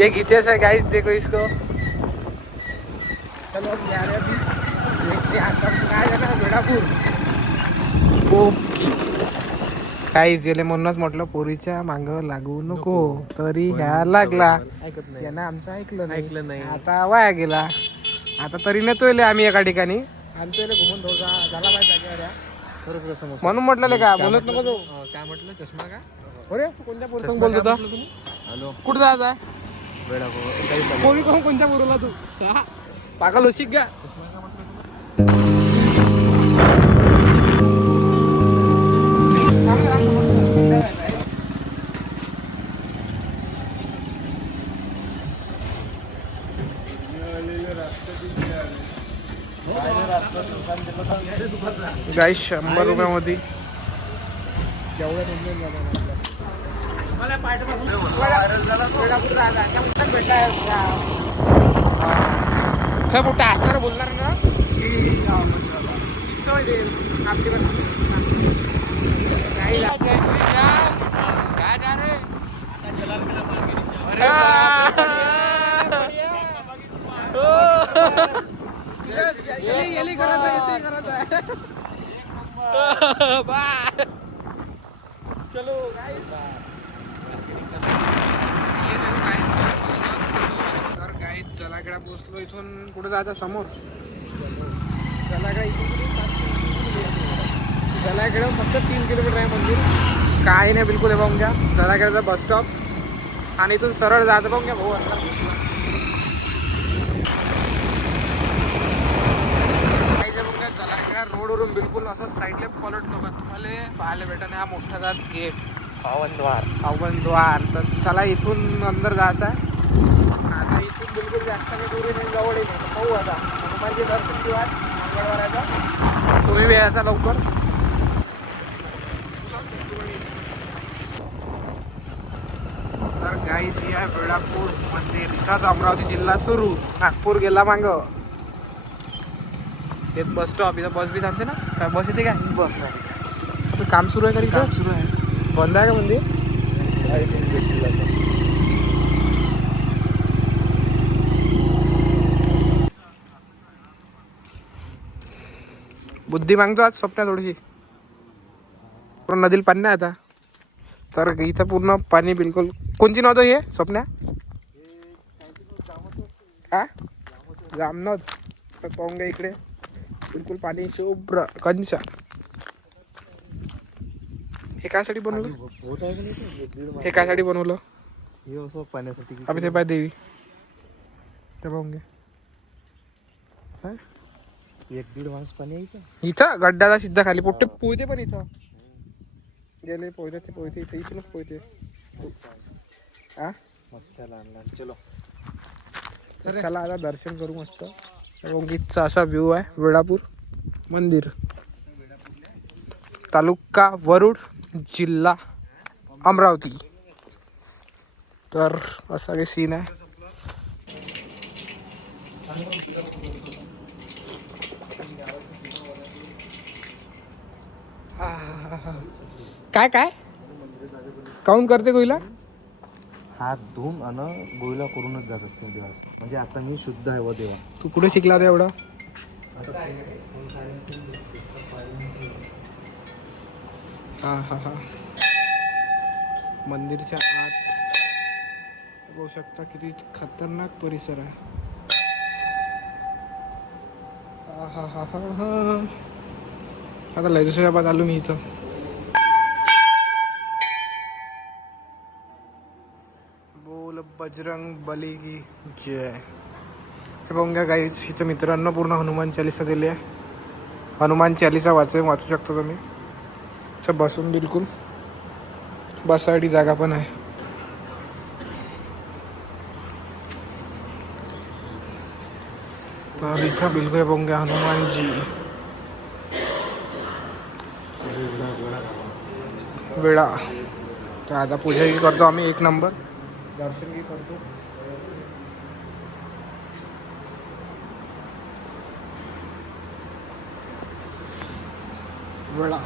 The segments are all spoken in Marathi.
ये गीतेश है गाइस, देखो इसको। चलो हम जा रहे हैं अभी, देखते हैं आसाम काय जाणार वेळापूर ओके गाइस। गेले म्हणूनच म्हटलं पोरीच्या मागं लागू नको, तरी ह्या लागला. ऐकत नाही, यानं आमचं ऐकलं नाही. आता वाया गेला. आता तरी नेतोय आम्ही एका ठिकाणी आणतोय घुमून धोका झाला पाहिजे जागेवर या. म्हणून म्हटलं का बोलत नको तो. काय म्हटलं, चष्मा का? अरे कोणत्या पोरसंग बोलत होता? हॅलो, कुठं जायचा वेळापूर. पोरी कहून कोणत्या पोरला तू पागल होशील का? गाईस 100 रुपयामध्ये मोठा असणार बोलणार ना आपली चलो तर गाईत जलागडा पोचलो. इथून कुठे जायचं? समोर जलागडा फक्त 3 किलोमीटर आहे मंदिर. काही नाही बिलकुल. हे बघून घ्या जलागडाचा बस स्टॉप आणि इथून सरळ जायचं. बघून घ्या भाऊ अंदर पोचलो. जलागडा रोडवरून बिलकुल असं साईडला पलटलो का तुम्हाला पाहायला भेटणं हा मोठा गेट पावनद्वार. तर चला इथून अंदर जायचं आहे. आता इथून बिलकुल जास्त काही दूर नाही, जवळ नाही. पाहू आता हनुमानजी दर्शन किंवा मंगळवाराचा. तुम्ही वेळाचा लवकर. तर गाईज या वेळापूर मंदिर इथंच अमरावती जिल्हा सुरू. नागपूर गेला मांग. एक बस स्टॉप. इथं बस बी थांबते ना? काय बस येते काय? बस नाही. काम सुरू आहे का इथं? सुरू आहे. बंद आहे का मंदिर? बुद्धी मागतो आज स्वप्ना थोडीशी. पूर्ण नदीला पाणी नाही आता. तर इथं पूर्ण पाणी बिलकुल. कोणची नव्हतं हे स्वप्ना? हा जामनोद. तर पाहून घ्या इकडे बिलकुल पाणी शुभ्र कंचा. हे कायसाठी बनवलं? हे कायसाठी बनवलं? पाण्यासाठी. अबे ते पाय देवी ते पाहून घे. 1-1.5 माणूस पाणी यायचं इथं गड्ड्याला सिद्धा खाली पोट्टे पोहते. पण इथं गेले पोहते ते पोहते इथं इथूनच पोहते. हा चलो चला आता दर्शन करू मस्त. इथचा असा व्ह्यू आहे वेळापूर मंदिर. तालुका वरुड, जिल्हा अमरावती. तर असा काही सीन आहे. काय काय काऊन करते गोईला? हात धुवून आणि गोळीला करूनच जात असते देवा. म्हणजे आता मी शुद्ध आहे व देवा. तू कुठे शिकला होता एवढं? हा मंदिरच्या आत बघू शकता किती खतरनाक परिसर आहे. हा आता लय दुसऱ्या बाद आलो मी इथं. बोल बजरंग बली की जय. हे बघून घ्या गाईज इथं मित्रांनो पूर्ण हनुमान चालीसा दिली आहे. हनुमान चालीसा वाचू शकता तुम्ही. तर बसून बिलकुल बसायची जागा पण आहे. तर इथं बिलकुल बघून घ्या हनुमानजी. वेळा. तर आता पूजाही करतो आम्ही 1 नंबर. दर्शनही करतो. वेळा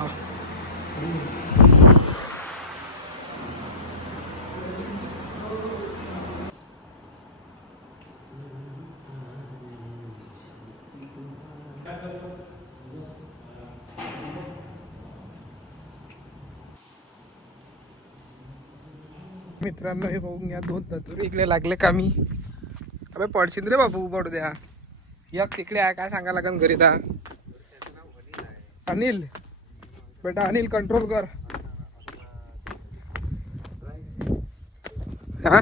मित्रांनो हे बघून घ्या, 2 धतुरे इकडे लागले कामी. अबे पडशील रे बाबू, पडू द्या. एक तिकडे आहे, काय सांगा लागन घरी ता. अनिल बेटा, अनिल कंट्रोल कर. हा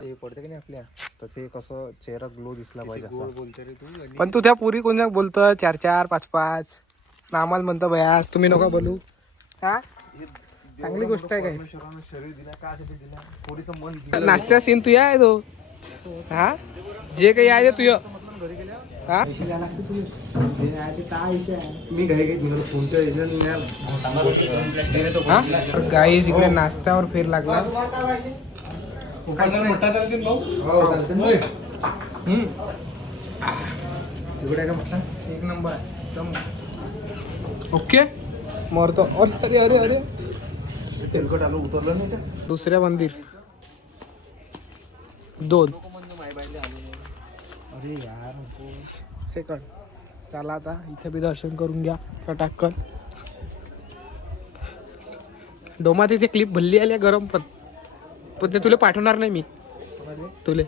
ते पडते की नाही आपल्या, तर ते कसं चेहरा ग्लो दिसला पाहिजे. पण तू त्या पुरी कोणत्या बोलतो 4-4, 5-5 ना, आम्हाला म्हणतो भयास तुम्ही नका बोलू. हा चांगली गोष्ट आहे काय. शरीर दिला काय दिला, पोरीचं मन जिंकलं. नाश्ता सीन तुया आहे तो. हा जे काही आहे ते तुय. हा मी घाई घाईत निघालो फोनच्या हा गाईज इकडे नाश्त्यावर फेर लागला. तिकडे आहे का म्हटलं. एक नंबर ओके मरतो. अरे अरे अरे तेलकट आलो उतरलं नाही का. दुसऱ्या मंदिर 2. अरे यार सेकंड. चला आता इथे बी दर्शन करून घ्या पटाक्कन. डोमात इथे क्लिप भल्ली आली गरम, पण ते तुला पाठवणार नाही मी तुले.